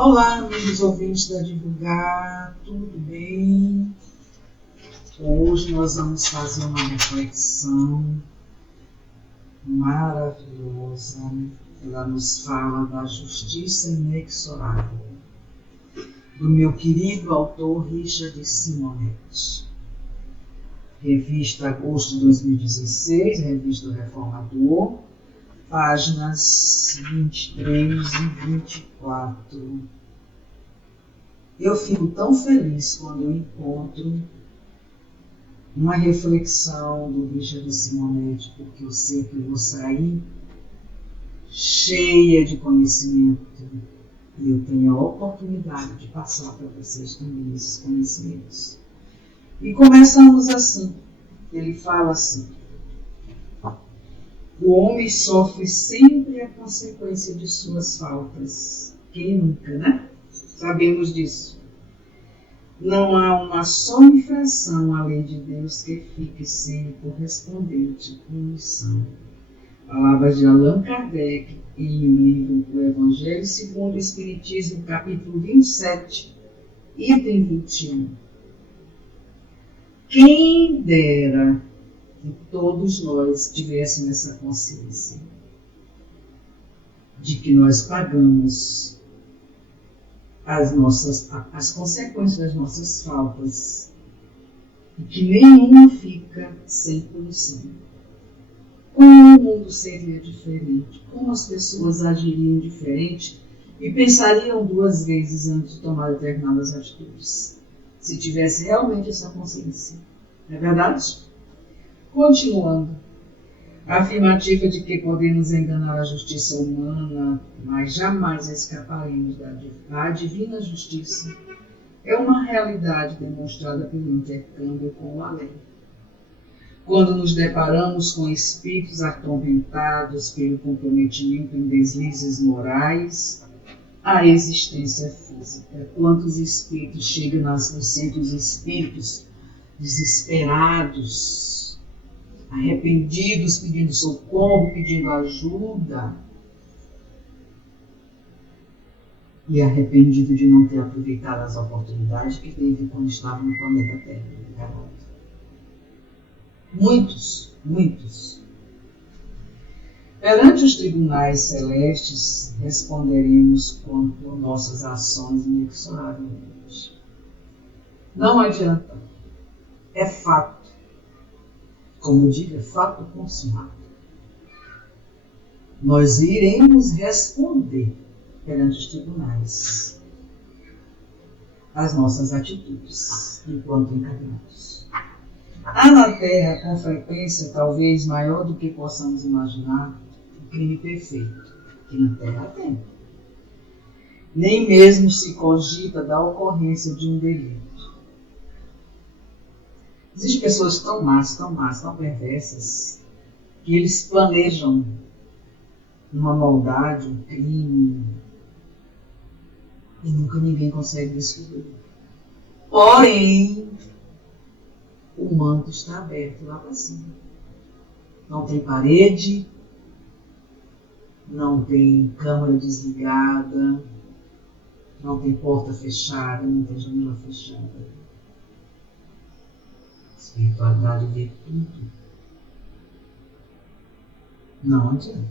Olá, amigos ouvintes da Divulgar, tudo bem? Hoje nós vamos fazer uma reflexão maravilhosa. Ela nos fala da justiça inexorável, do meu querido autor Richard Simonetti. Revista agosto de 2016, revista Reformador, páginas 23 e 24. Eu fico tão feliz quando eu encontro uma reflexão do Richard Simonetti, porque eu sei que eu vou sair cheia de conhecimento e eu tenho a oportunidade de passar para vocês também esses conhecimentos. E começamos assim. Ele fala assim: o homem sofre sempre a consequência de suas faltas. Quem nunca, né? Sabemos disso. Não há uma só infração à lei de Deus que fique sem correspondente punição. Palavras de Allan Kardec em o livro O Evangelho segundo o Espiritismo, capítulo 27, item 21. Quem dera que todos nós tivéssemos essa consciência de que nós pagamos as consequências das nossas faltas e que nenhuma fica sem punição. Como o mundo seria diferente? Como as pessoas agiriam diferente e pensariam duas vezes antes de tomar determinadas atitudes, se tivesse realmente essa consciência? Não é verdade? Continuando, a afirmativa de que podemos enganar a justiça humana, mas jamais escaparemos da divina justiça, é uma realidade demonstrada pelo intercâmbio com o além. Quando nos deparamos com espíritos atormentados pelo comprometimento em deslizes morais, a existência física. Quantos espíritos chegam nos centros espíritos desesperados, arrependidos, pedindo socorro, pedindo ajuda, e arrependido de não ter aproveitado as oportunidades que teve quando estava no planeta Terra. Muitos. Perante os tribunais celestes, responderemos por nossas ações inexoravelmente. Não adianta. É fato. Como digo, é fato consumado. Nós iremos responder perante os tribunais as nossas atitudes enquanto encarnados. Há na Terra, com frequência talvez maior do que possamos imaginar, o crime perfeito, que na Terra tem. Nem mesmo se cogita da ocorrência de um delito. Existem pessoas tão más, tão perversas, que eles planejam uma maldade, um crime, e nunca ninguém consegue descobrir. Porém, o manto está aberto lá para cima. Não tem parede, não tem câmara desligada, não tem porta fechada, não tem janela fechada. A espiritualidade vê tudo. Não adianta.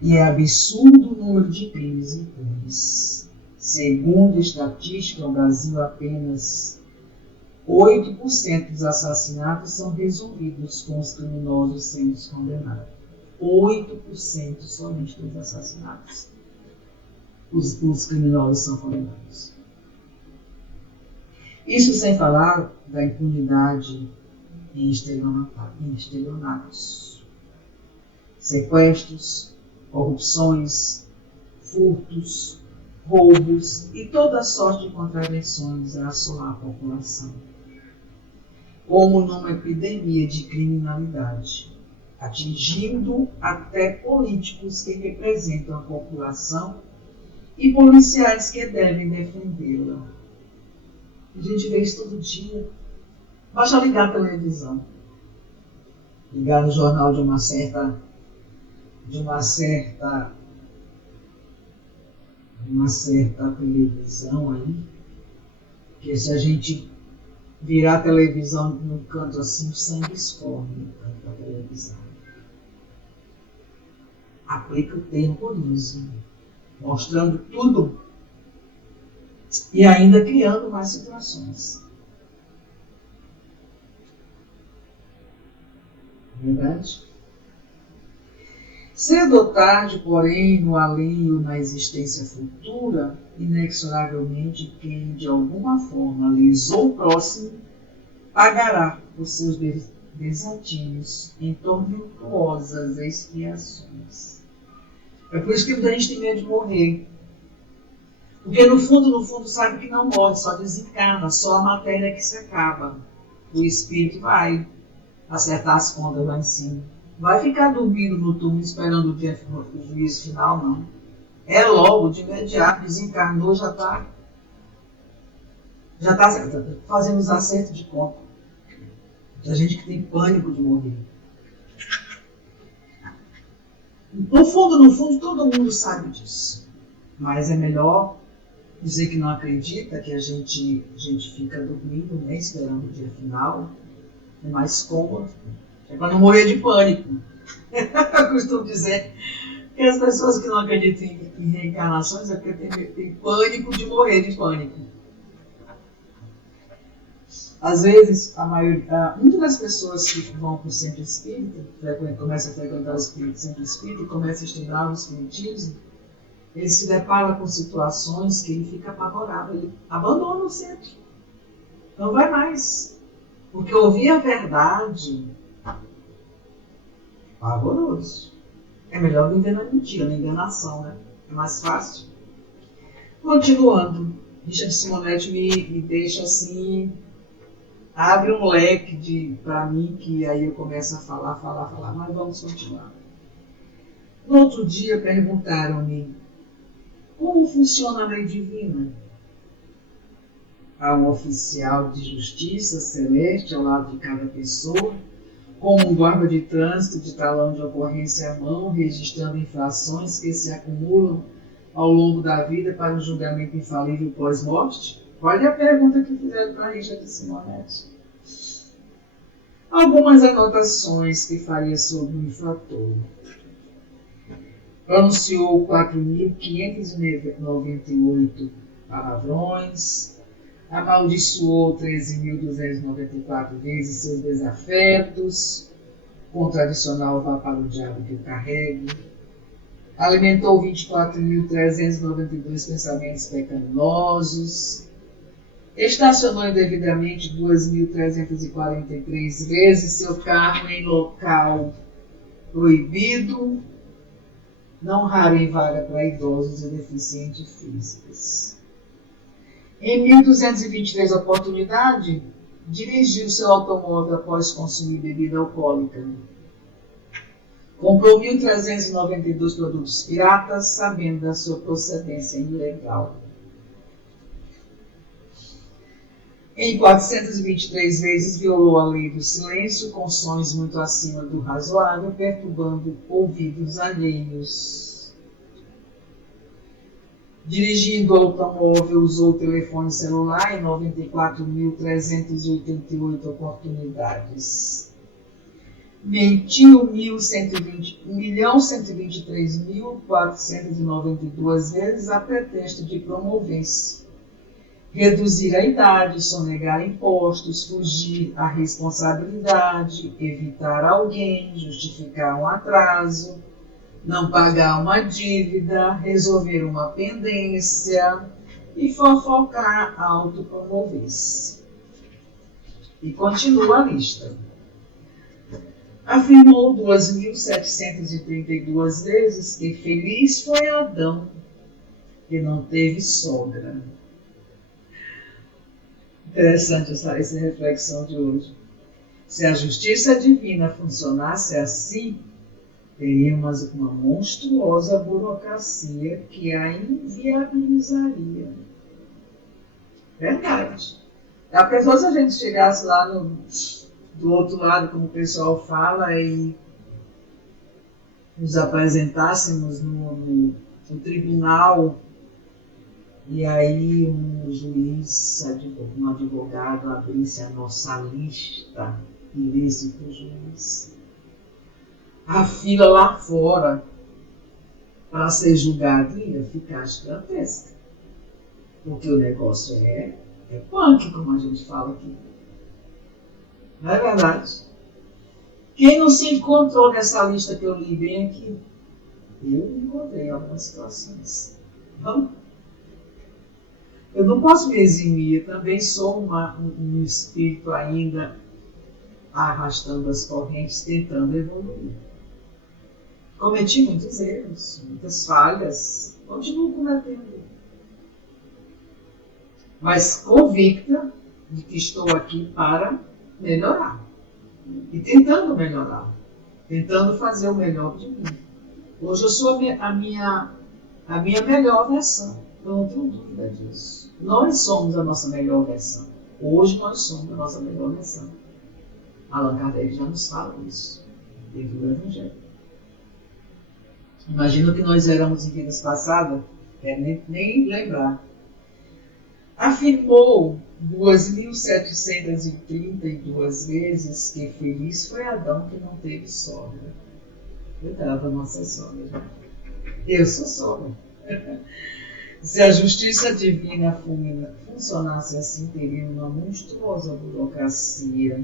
E é absurdo o número de crimes impunes. Segundo a estatística, no Brasil apenas 8% dos assassinatos são resolvidos com os criminosos sendo condenados. 8% somente dos assassinatos. Os criminosos são condenados. Isso sem falar da impunidade em estelionatos, sequestros, corrupções, furtos, roubos e toda sorte de contravenções a assolar a população. Como numa epidemia de criminalidade, atingindo até políticos que representam a população e policiais que devem defendê-la. A gente vê isso todo dia. Basta ligar a televisão, ligar no jornal de uma certa uma certa televisão aí, que se a gente virar a televisão no canto assim, o sangue escorre no canto da televisão. Aplica o terrorismo, mostrando tudo e ainda criando mais situações. Verdade? Cedo ou tarde, porém, no além ou na existência futura, inexoravelmente quem de alguma forma lesou o próximo pagará por seus desatinos em tormentuosas expiações. É por isso que muita gente tem medo de morrer. Porque no fundo sabe que não morre, só desencarna, só a matéria que se acaba. O espírito vai acertar as contas lá em cima. Vai ficar dormindo no túmulo esperando o juízo final, não. É logo, de imediato, desencarnou, já está fazendo os acertos de conta. Tem gente que tem pânico de morrer. No fundo, todo mundo sabe disso. Mas é melhor dizer que não acredita, que a gente fica dormindo, né, esperando o dia final. É mais cômodo. É para não morrer de pânico. Eu costumo dizer que as pessoas que não acreditam em reencarnações é porque tem pânico de morrer de pânico. Às vezes, muitas das pessoas que vão para o centro espírita, começam a frequentar o centro espírita e começam a estudar o espiritismo, ele se depara com situações que ele fica apavorado, ele abandona o centro. Não vai mais. Porque ouvir a verdade é pavoroso. É melhor viver na mentira, na enganação, né? É mais fácil. Continuando, Richard Simonetti me deixa assim, abre um leque para mim, que aí eu começo a falar, mas vamos continuar. No outro dia perguntaram-me como funciona a lei divina. Há um oficial de justiça celeste ao lado de cada pessoa, com um guarda de trânsito de talão de ocorrência à mão, registrando infrações que se acumulam ao longo da vida para um julgamento infalível pós-morte? Olha a pergunta que fizeram para a Richard Simonetti. Algumas anotações que faria sobre o infrator. Pronunciou 4.598 palavrões, amaldiçoou 13.294 vezes seus desafetos, com o tradicional vá para o diabo que o carregue, alimentou 24.392 pensamentos pecaminosos, estacionou indevidamente 2.343 vezes seu carro em local proibido, não raro em vaga para idosos e deficientes físicos. Em 1.223 oportunidades, dirigiu seu automóvel após consumir bebida alcoólica. Comprou 1.392 produtos piratas, sabendo da sua procedência ilegal. Em 423 vezes violou a lei do silêncio com sons muito acima do razoável, perturbando ouvidos alheios. Dirigindo o automóvel, usou o telefone celular em 94.388 oportunidades. Mentiu 1.123.492 vezes a pretexto de promover-se. Reduzir a idade, sonegar impostos, fugir à responsabilidade, evitar alguém, justificar um atraso, não pagar uma dívida, resolver uma pendência e fofocar, autopromover-se. E continua a lista. Afirmou 2.732 vezes que feliz foi Adão, que não teve sogra. Interessante essa reflexão de hoje. Se a justiça divina funcionasse assim, teríamos uma monstruosa burocracia que a inviabilizaria. Verdade. A pessoa, se a gente chegasse lá do outro lado, como o pessoal fala, e nos apresentássemos no tribunal e aí um juiz, um advogado abrisse a nossa lista e lesse para o juiz. A fila lá fora para ser julgado ia ficar gigantesca. Porque o negócio é punk, como a gente fala aqui. Não é verdade? Quem não se encontrou nessa lista que eu li bem aqui? Eu me encontrei em algumas situações. Então, eu não posso me eximir, eu também sou um espírito ainda arrastando as correntes, tentando evoluir. Cometi muitos erros, muitas falhas, continuo cometendo. Mas convicta de que estou aqui para melhorar. E tentando melhorar. Tentando fazer o melhor de mim. Hoje eu sou a minha melhor versão. Eu não tenho dúvida disso. Nós somos a nossa melhor versão. Hoje nós somos a nossa melhor versão. Allan Kardec já nos fala isso. Dentro do Evangelho. Imagina o que nós éramos em vidas passadas. Nem lembrar. Afirmou 2.732 vezes que feliz foi Adão que não teve sogra. Eu dava nossa sogra. Eu sou sogra. Se a justiça divina funcionasse assim, teria uma monstruosa burocracia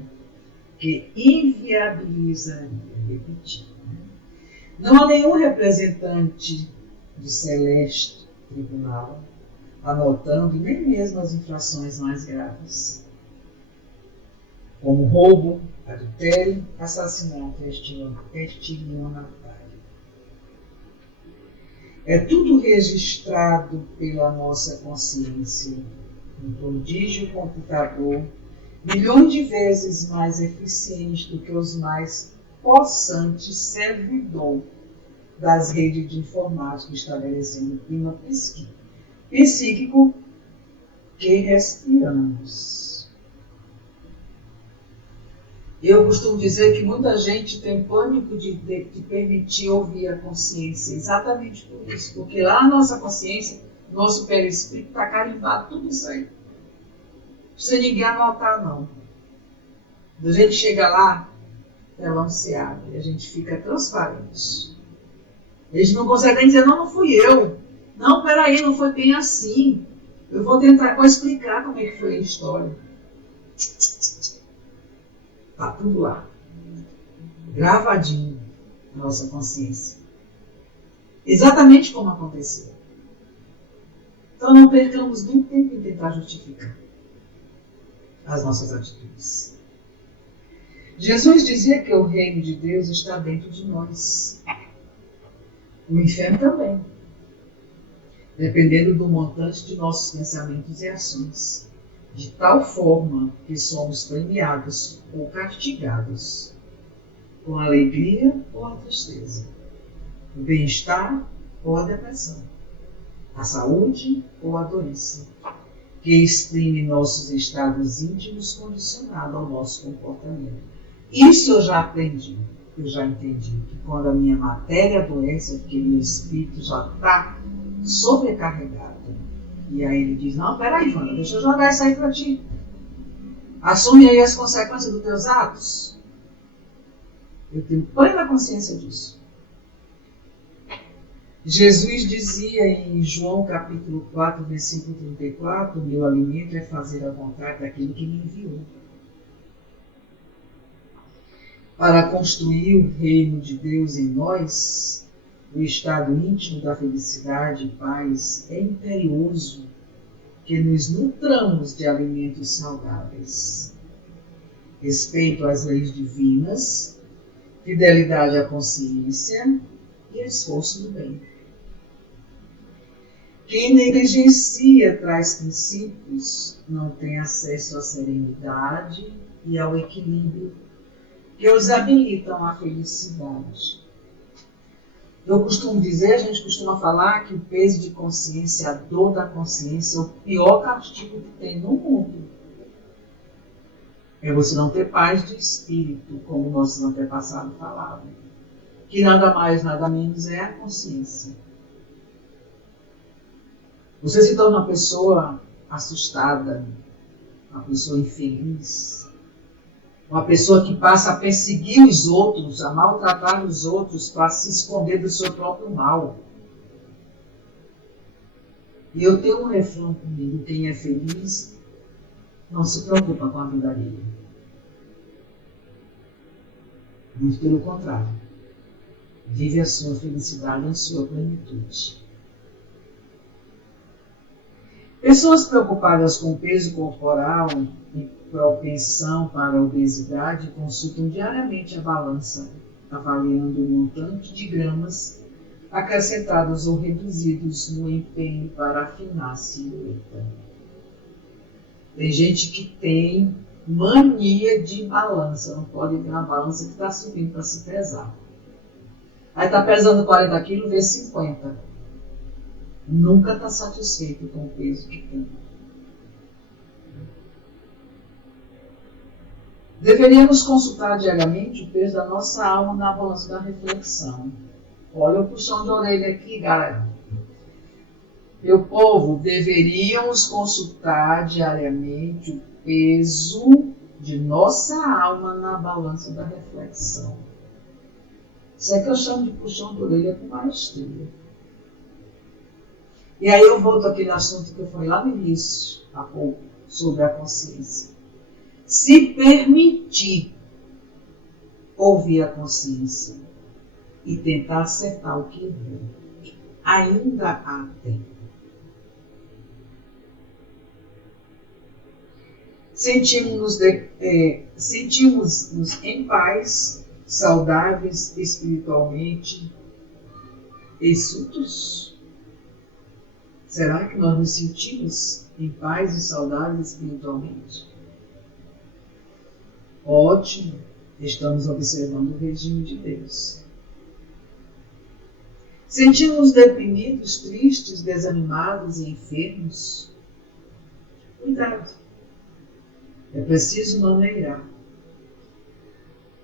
que inviabilizaria, repetir. Não há nenhum representante do celeste tribunal anotando nem mesmo as infrações mais graves, como roubo, adultério, assassinato e estelionatário. É tudo registrado pela nossa consciência, um prodígio computador, milhões de vezes mais eficiente do que os mais possantes servidores das redes de informática, estabelecendo o clima psíquico que respiramos. Eu costumo dizer que muita gente tem pânico de permitir ouvir a consciência, exatamente por isso, porque lá na nossa consciência, nosso perispírito está carimbado tudo isso aí. Não precisa ninguém anotar, não. Quando a gente chega lá, ela se abre, a gente fica transparente. A gente não consegue nem dizer, não fui eu. Não, peraí, não foi bem assim. Eu vou explicar como é que foi a história. Está tudo lá. Gravadinho na nossa consciência. Exatamente como aconteceu. Então não percamos muito tempo em tentar justificar as nossas atitudes. Jesus dizia que o reino de Deus está dentro de nós. O inferno também. Dependendo do montante de nossos pensamentos e ações, de tal forma que somos premiados ou castigados, com a alegria ou a tristeza, o bem-estar ou a depressão, a saúde ou a doença, que exprime nossos estados íntimos condicionados ao nosso comportamento. Isso eu já aprendi, eu já entendi, que quando a minha matéria adoece, porque meu espírito já está sobrecarregado. E aí ele diz, não, peraí, Wanda, deixa eu jogar isso aí para ti. Assume aí as consequências dos teus atos. Eu tenho plena consciência disso. Jesus dizia em João capítulo 4, versículo 34, meu alimento é fazer a vontade daquele que me enviou. Para construir o reino de Deus em nós, o estado íntimo da felicidade e paz é imperioso que nos nutramos de alimentos saudáveis, respeito às leis divinas, fidelidade à consciência e esforço do bem. Quem negligencia tais princípios não tem acesso à serenidade e ao equilíbrio que os habilitam à felicidade. Eu costumo dizer, a gente costuma falar que o peso de consciência, a dor da consciência é o pior castigo que tem no mundo. É você não ter paz de espírito, como nossos antepassados falavam. Que nada mais, nada menos é a consciência. Você se torna uma pessoa assustada, uma pessoa infeliz, uma pessoa que passa a perseguir os outros, a maltratar os outros para se esconder do seu próprio mal. E eu tenho um refrão comigo: quem é feliz não se preocupa com a vida alheia. Muito pelo contrário, vive a sua felicidade em sua plenitude. Pessoas preocupadas com o peso corporal e propensão para a obesidade consultam diariamente a balança, avaliando o montante de gramas acrescentados ou reduzidos no empenho para afinar a silhueta. Tem gente que tem mania de balança, não pode ter uma balança que está subindo para se pesar. Aí está pesando 40 quilos, vê 50. Nunca está satisfeito com o peso que tem. Deveríamos consultar diariamente o peso da nossa alma na balança da reflexão. Olha o puxão de orelha aqui, galera. Meu povo, deveríamos consultar diariamente o peso de nossa alma na balança da reflexão. Isso é que eu chamo de puxão de orelha com maestria. E aí eu volto àquele assunto que eu falei lá no início, há pouco, sobre a consciência. Se permitir ouvir a consciência e tentar acertar o que errou, ainda há tempo. Sentimos-nos em paz, saudáveis espiritualmente e súditos? Será que nós nos sentimos em paz e saudáveis espiritualmente? Ótimo, estamos observando o regime de Deus. Sentimos deprimidos, tristes, desanimados e enfermos? Cuidado. É preciso maneirar,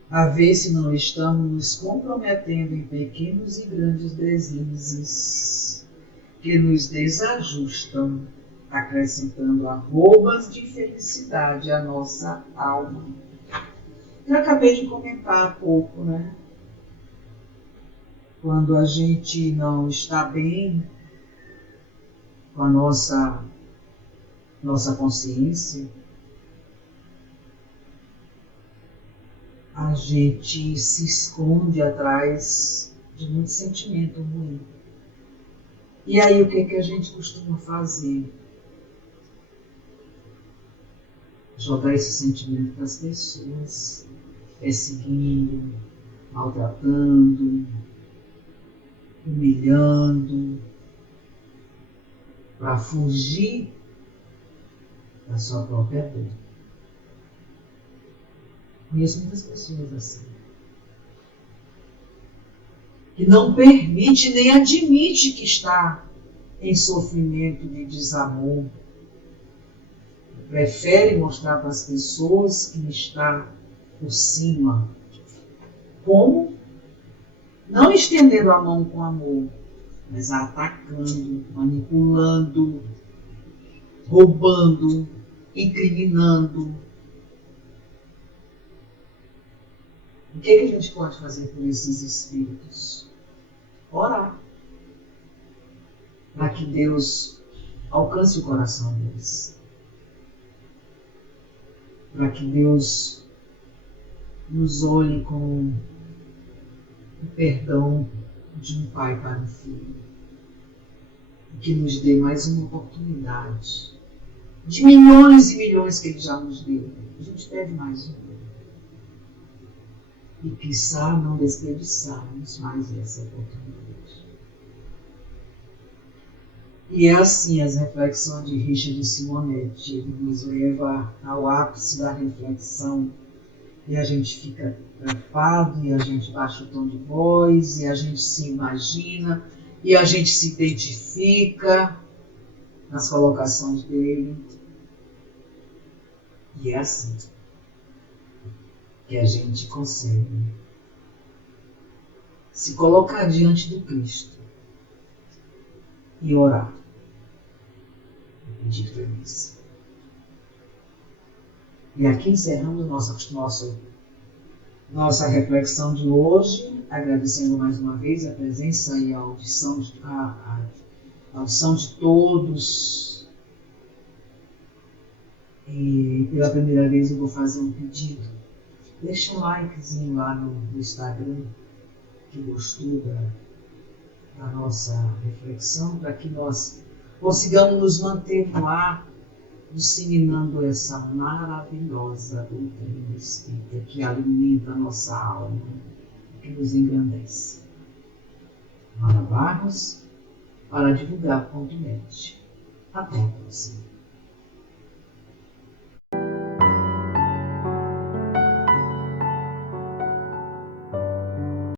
a ver se não estamos nos comprometendo em pequenos e grandes deslizes que nos desajustam, acrescentando arrobas de felicidade à nossa alma. Eu acabei de comentar há pouco, né? Quando a gente não está bem com a nossa consciência, a gente se esconde atrás de muito sentimento ruim. E aí o que a gente costuma fazer? Jogar esse sentimento para as pessoas, perseguindo, maltratando, humilhando, para fugir da sua própria dor. Conheço muitas pessoas assim, que não permite nem admite que está em sofrimento de desamor. Prefere mostrar para as pessoas que está por cima. Como? Não estendendo a mão com amor, mas atacando, manipulando, roubando, incriminando. O que a gente pode fazer por esses espíritos? Orar. Para que Deus alcance o coração deles. Para que Deus nos olhe com o perdão de um pai para um filho. E que nos dê mais uma oportunidade. De milhões e milhões que Ele já nos deu. A gente pede mais um. E quiçá não desperdiçarmos mais essa oportunidade. E é assim as reflexões de Richard Simonetti. Ele nos leva ao ápice da reflexão e a gente fica preocupado, e a gente baixa o tom de voz, e a gente se imagina, e a gente se identifica nas colocações dele. E é assim que a gente consegue se colocar diante do Cristo e orar. e de firmeza. E aqui encerramos nossa reflexão de hoje, agradecendo mais uma vez a presença e a audição de todos. E pela primeira vez eu vou fazer um pedido. Deixa um likezinho lá no Instagram, que gostou da nossa reflexão, para que nós consigamos nos manter no ar, disseminando essa maravilhosa doutrina espírita que alimenta a nossa alma, que nos engrandece. Mara Barros, para divulgar.net. Até a próxima.